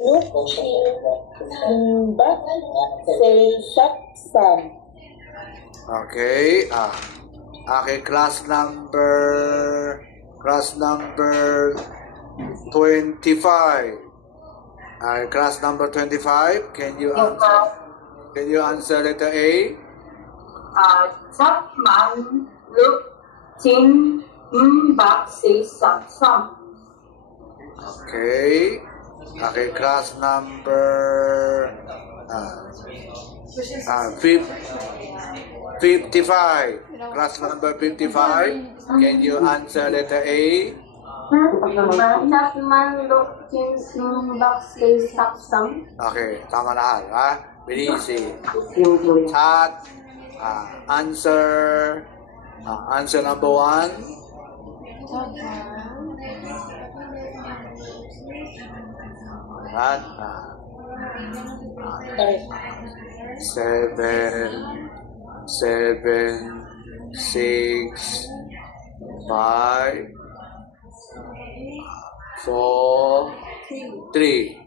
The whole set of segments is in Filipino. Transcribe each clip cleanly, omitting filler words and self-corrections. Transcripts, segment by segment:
But say some. Okay. Okay, class number 25. Class number 25. Can you answer letter A? Chapman look tin but say some. Okay. Okay, class number 55. Class number 55. Can you answer letter A? Chapman look tin but say some. Okay, tama lahat, ha? Very easy. Chat. Answer number 1. Right? 7, 6, 5, 4, 3.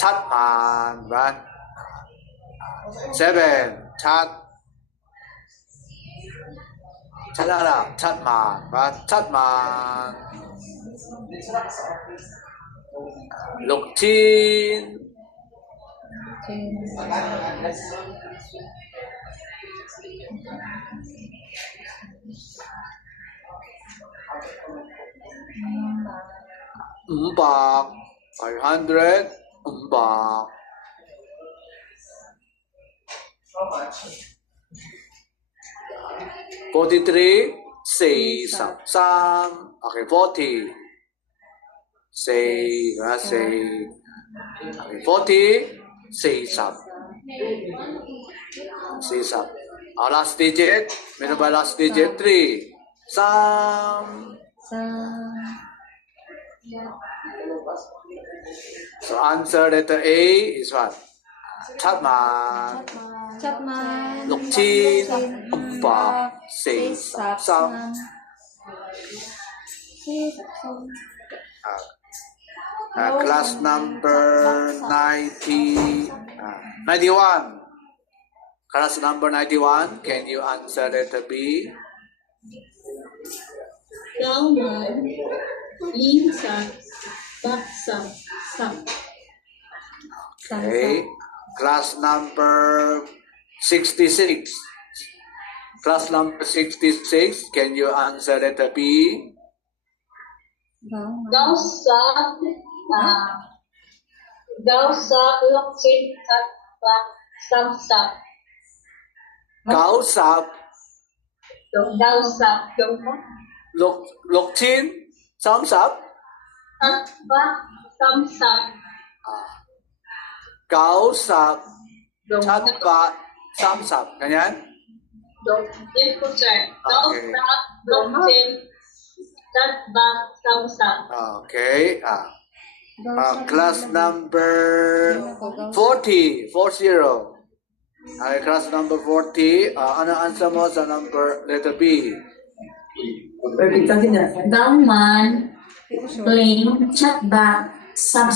Chatman, right? 7. Chatman, right? Chatman. Lục Chin. Bạc 500. Bạc 43. Say some. Okay, 40. Say. Okay, 40. Say some. Last digit. Meron ba last digit? 3. Some. So answer letter A is what? Chapman. Lục Chin. Bạc. Say some. Class number 91. Class number 91. Can you answer letter B? Salmon, Lisa, but some. Okay. Class number 66. Class number 66. Can you answer letter B? Gao sa look tin but some. Cáo sạp. Gao sa Lục Chin. Some sạp. but some. Cáo sạp. Chat ba. Some sạp. Ganyan? Yes, sir. Gao sa look tin but some. Okay. Class number 40. 40. Class number 40. Ano answer mo sa letter B? Gauman, plain, chatback, some.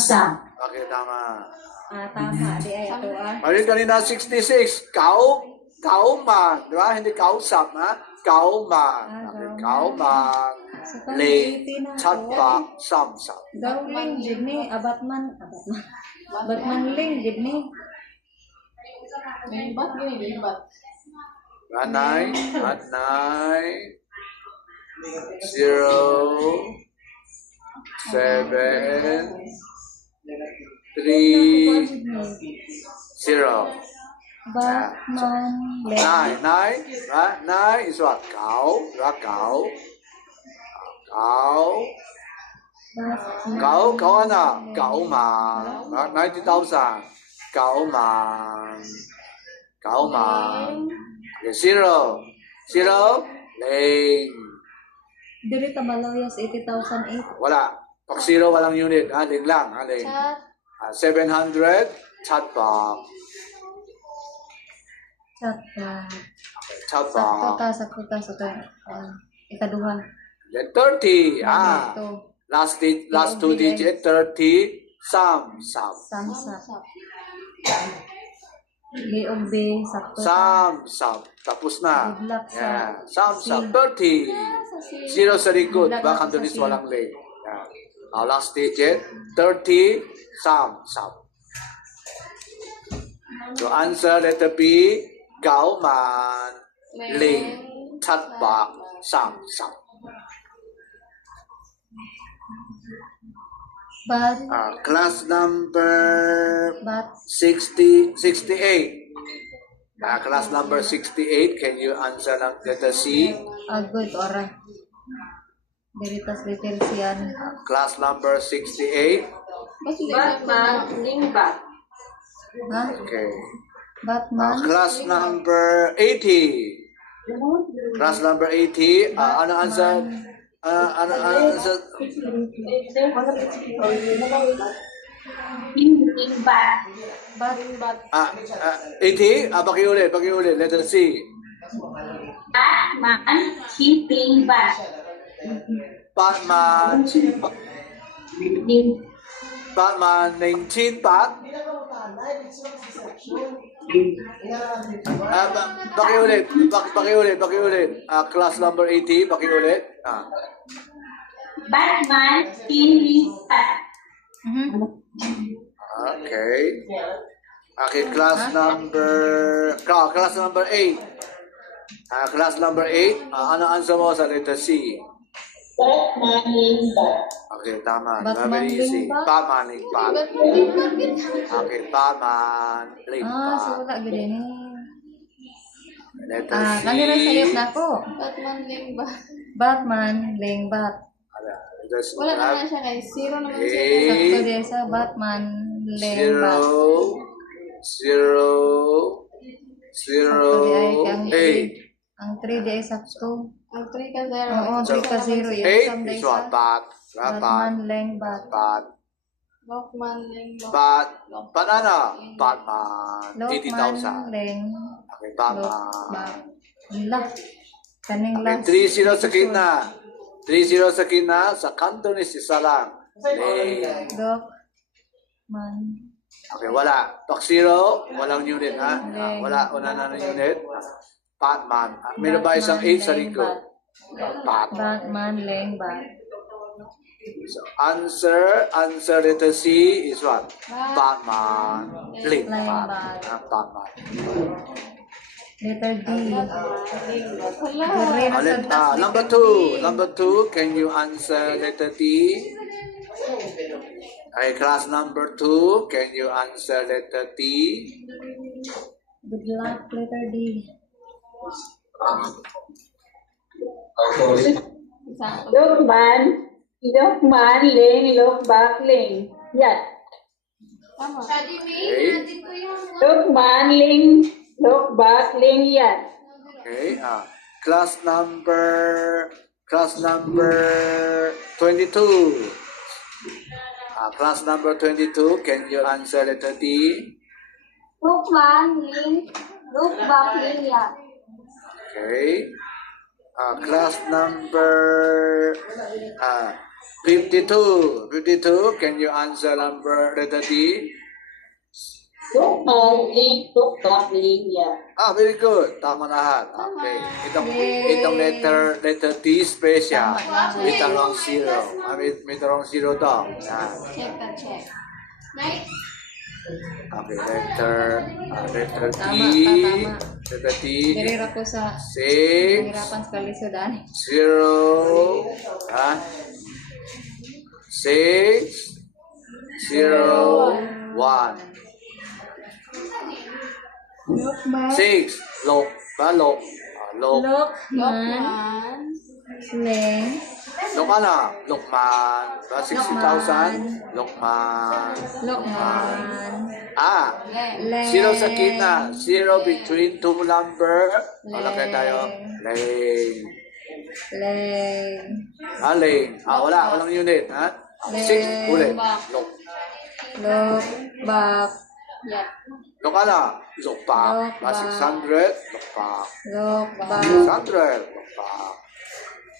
Okay, tama. Tama. Di ay ito Marin kanina 66. Kauman. Di ba? Hindi kausap, ha? Kauman. Okay, kauman. Plain, chatback, some. Gawling, Jidni, Batman Ling, Jidni. Nine, 0, 7, 3, 0. Batman Ling. 9, 9 is what? Cáo, ano? Cáo man. 90,000. Cáo man. Okay, 0. Ling. Dili Tabaloyas, 80,008. Wala. Pag 0, walang unit. Ling lang. Ling. 700. Chatback. Sakto ta. Ikaduha. Then 30. Ito. last two digit, 30, sam. Samsap. Liog B, sakto. Sam. Tapos na. Good luck sa Yeah. Sam. 30. Zero sa likod. Good luck Baka sa doon is C. walang leg. Yeah. Now, last digit, 30, sam. So, answer letter B, Gao man, ling, chat ba, sam. But, Class number but, 68. Class number 68, can you answer ng letter C? good, ora. Diritas letter C yan. Class number 68. Batman, Limba. Ha? Okay. Batman? Class number 80. Class number 80. Ano answer? Ano answer? Limba. Bat, 80. Pakiulit. Letter C. Batman, Limba. Batman. Batman 19 bat. Pakiulit. Class number 80. Pakiulit. Batman, Limba. Okay. Okay, class number 8. Class number 8. Ano answer mo sa letter C? Batman Limba. Okay, tama. Batman Very easy. Limba? Batman Limba. Okay, Batman Limba. so wala gid ni. Letter C. Kanira sayop na ko. Batman, Limba. Batman, lengbat. Letter C. Wala naman siya guys. Zero naman siya. Sakto Eight. diya sa Batman, lengbat. Zero. Sakto diya kay ang 8. ang 3 diya sakto. Ang 3 ka 0. Oo, 3 ka 0 yun. 8 Someday is what? sa Bat. Batman, lengbat. Batman, Limba. Banana. Batman. Lokman, 80,000. leng. Okay, Batman. Lokbat. Ila. Kaning Okay, last. 3-0 sa gitna. 3-0 sa gitna. Sa Cantonese, isa lang. Lokman. Okay, wala. Talk 0, walang unit, ha? Wala na ng unit. Batman. Meron ba isang 8 sa likod? Batman. Batman, lengbat. So, answer letter C is what? Batman. Link. Lengbat. Batman. Letter D. Wala. Gure na sa taas. Number 2, can you answer letter D? Okay, class number 2, can you answer letter D? Good luck, letter D. Lokman, Ling, Lokbak, Ling. Yan. Tama. Okay. Lokman, Ling, Lokbak, Ling, yan. Okay. Class number 22. Class number 22, can you answer letter D? Lukman, Ling, Lukbak, Linya. Okay. Class number 52. 52, can you answer letter D? Lokman, Ling, Lokbak, Ling, yan. Very good. Tama lahat. Okay. Itong letter D special. May talong 0. May talong 0 daw. Yan. Check. Okay, letter D. Tama. Letter D. Dirira ko sa 6, hirapan sa kalisudan. 0, 6, 0, 1. Lokman. 6. Lok. Lok. Lokman. Leng. Lokman. Lokman. 60,000. Lokman. Lokman. Leng. 0 sa gitna. 0 between two number. Malaki tayo. Lane. Leng. Lane. Walang unit. 6 ulit. Lok. Lokbak. Yeah. Lokala. Lokpak. Lokpak. 600. Lokpak. Lokbak. 600. Lokpak.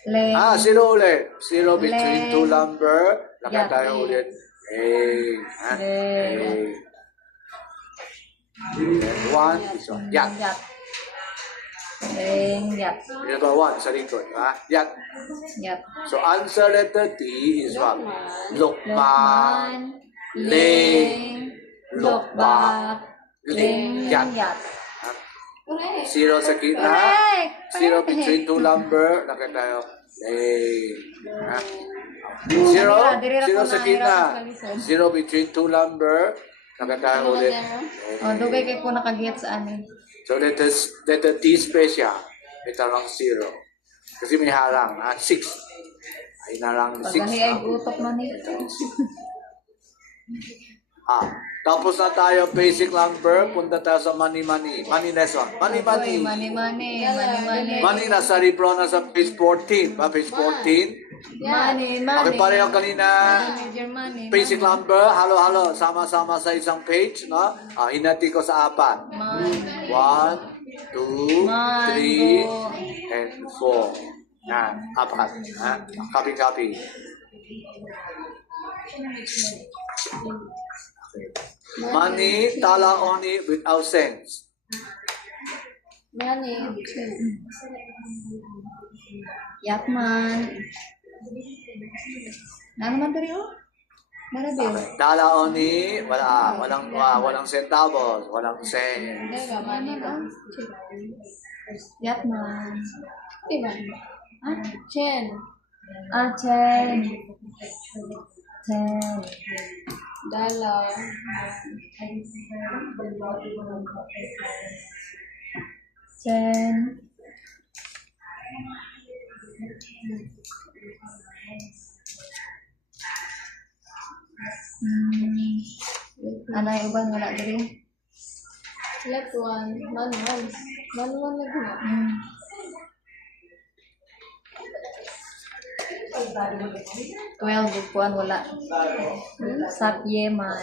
Leng. Zero ulit. Zero between Leng. two number. Lakad Yat. tayo ulit. Leng. Leng. And one is one. Yat. Yat. Leng. Yat. Ito one sa likod. Yat. Yat. So answer letter D is what? Lukman. Leng. Leng. Lukbat. Lokbat. Leng. Yat. Yat. Zero sa kita. Correct. Zero between two number. Lakad tayo. Leng. Zero. Zero sa kita. Zero between two number. Lakad tayo ulit. O, dugay kay ko nakagit sa amin. So letter D special. Ito lang zero. Kasi may harang. 6. Ay narang 6. Pagani ay gutok na nito. Tapos na tayo basic number. Punta tayo sa money lesson. Money. Money nasa libro na sa page 14. Page 14. Money. Okay, pareho kanina. Major money. Basic number. Halo. Sama-sama sa isang page. No? Hinati ko sa 4. Money. 1, 2, 3, and 4. Yan, 4. Copy. Money, dollar only without cents. Money. Yakman. Naman diri o? Nara din. Dollar only, walang centavos, walang cents. Yakman. Diba? Chen. Chen. Dollar. Chen. Ano yung ubang wala diri? Left one. Manual. Manual na gina. 12 bukuan wala. Sapyeman.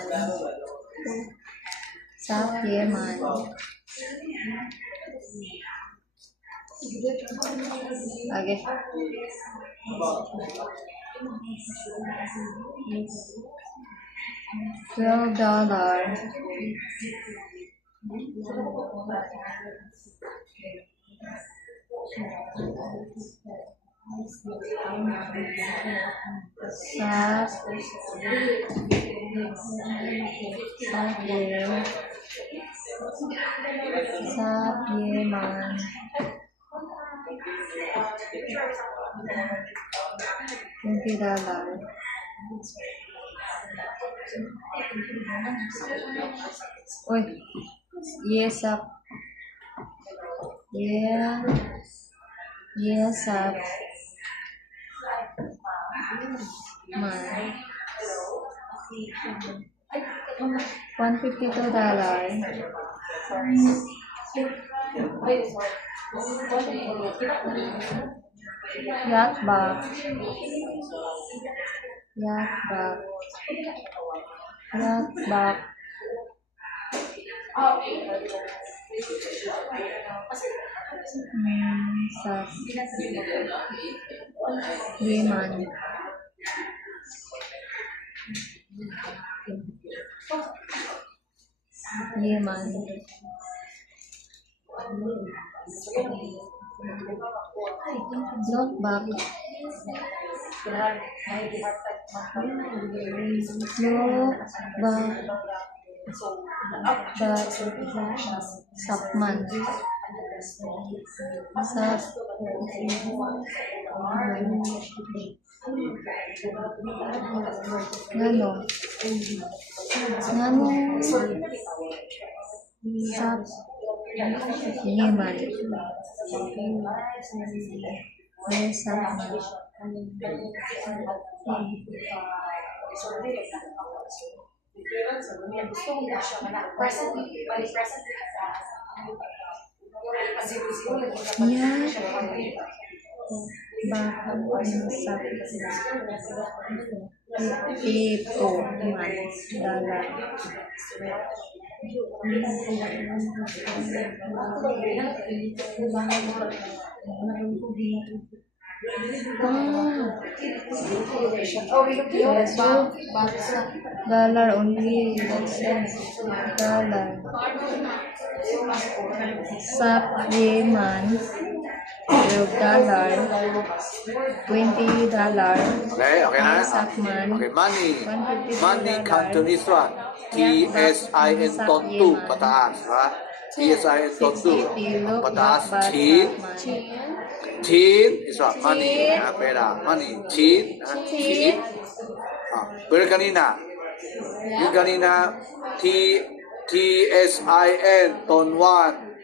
Okay. $12. Sapyeman. $20. Uy, yesap. Yesap. Man. $152. Yakbak. Sap. Yeman. Lokbak. Sapman. Ngano? Sap. Yeman. Sapman. $52. Dollar only. Dollar. Sap Yeman. $12. $20. Okay, okay na? Sakman. Okay, money. $150. Money, Cantonese one. T-S-I-N, tontu, pataas. Diba? T-S-I-N, tontu. Ang pataas, chin. Chin is what? Money. Pera. Money. Chin. Chin. Pero kanina, yung kanina, T-S-I-N, ton 1.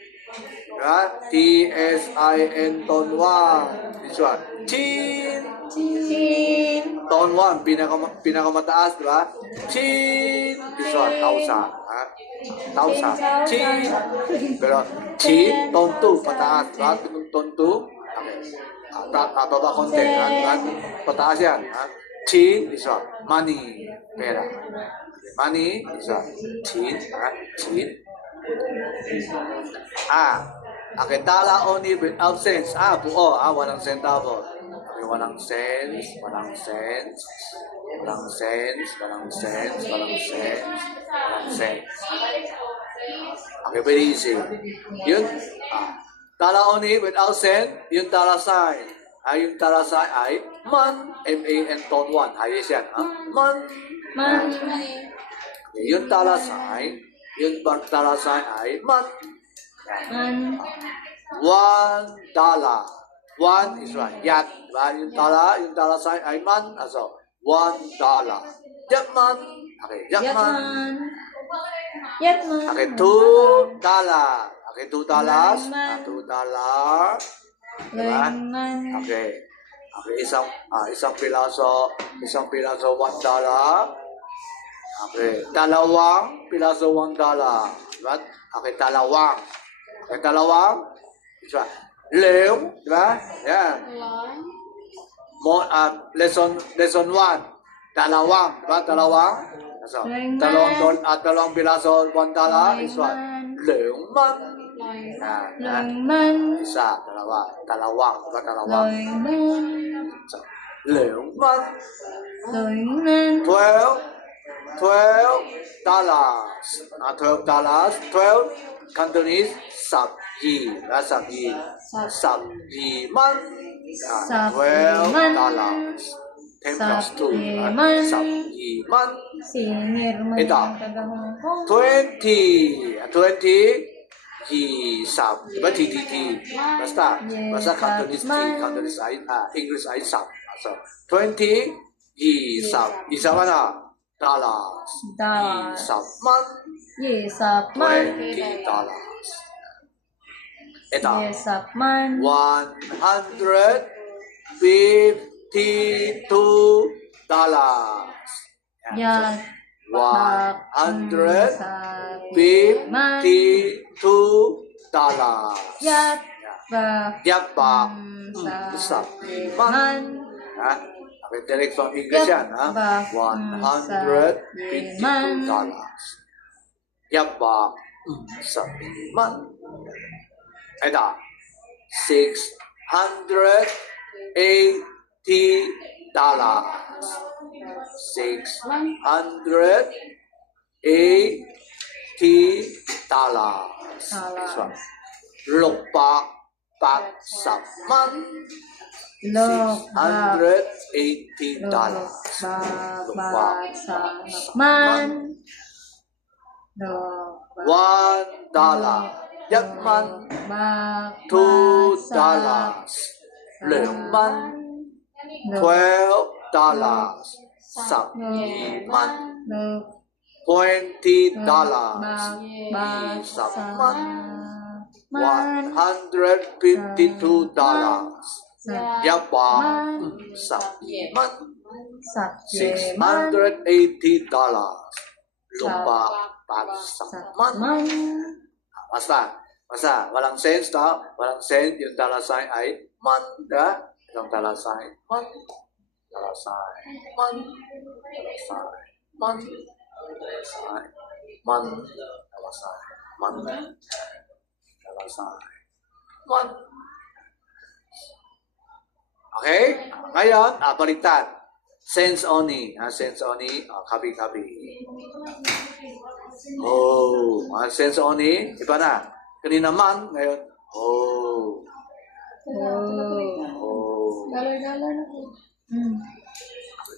Diba? T-S-I-N, ton 1. This one. Chin. Ton 1, pinakamataas, diba? Chin. This one, tausa. Tausa. Chin. Pero, chin, ton 2, pataas. Diba? Ton 2. Okay. Baba konti. Diba? Pataas yan. Chin, this one. Money. Pera. Money, this one. Chin. Chin. Okay, dollar only without cents. Buo. Walang centavo. Okay, walang cents. Walang cents. Walang cents. Walang cents. Walang cents. Walang cents. Okay, very easy. Yun. Dollar only without cent. Yung dollar sign. Yung dollar sign ay man. M-A-N, ton 1. Ayos yan. Man. Okay, yung dollar sign. Yung dollar sign ay man. $1. One is right. Yat. Diba? Yung dollar sign ay man. So, $1. Yatman. Okay, yatman. Okay, $2. Okay, $2. $2. Diba? Okay. Okay, isang pilaso, $1. Okay, dalawang pilaso, $1. Diba? Okay, dalawang. Okay, dalawang. Diba? Lew. Diba? Yan. Lesson 1. Dalawang. Diba? Dalawang. So, dalawang pilaso, $1 is what? Leuman. Isa, dalawang. Diba? Dalawang. So, leuman. $12. $12. 12 Cantonese sabyi. Sabyi. Sabyi man. $12. 10 plus 2. Sabyi man. Ito. 20. 20. Sab. Diba TTT? Basta Cantonese T. Cantonese I. English I sab. So, 20. Sab. Isa man na. Dollars. Sabman. $20. Ito. $152. Yan. $152. Yabba. Sabman. Okay, direct from English yan, $152. Yabba. Sabman. Ito. $680. $680. This one. Lukpak sabman. $680. $1. Yakman. $2. Leuman. $12. Sabman. $20. Sabman. $152. Yaba. Sabman. $680. Lupa. Sabman. Basta, walang sense to. Walang sense. Yung dollar sign ay man. Diba? Yung dollar sign. Man. Dollar sign. Man. Dollar sign. Man. Dollar sign. Man. Dollar sign. Man. Dollar sign. Man. Okay? Ngayon, baliktad. Sense only. Sense only. Kabi-kabi. Oh. Sense only. Iba na. Kanina man, ngayon. Oh. Oh. Galar-galar na po.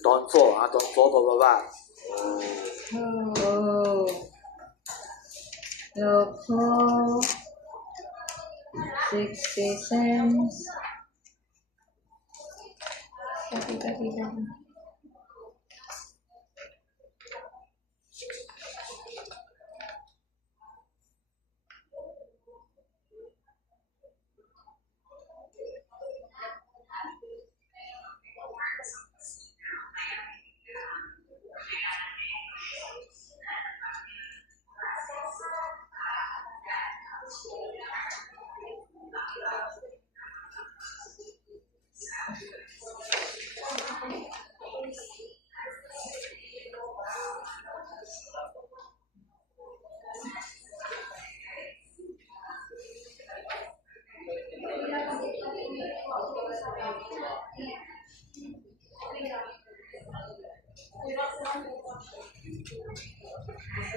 Tone 4. Tone 4, pababa. Oh. Loko. 60 cents. Kapi.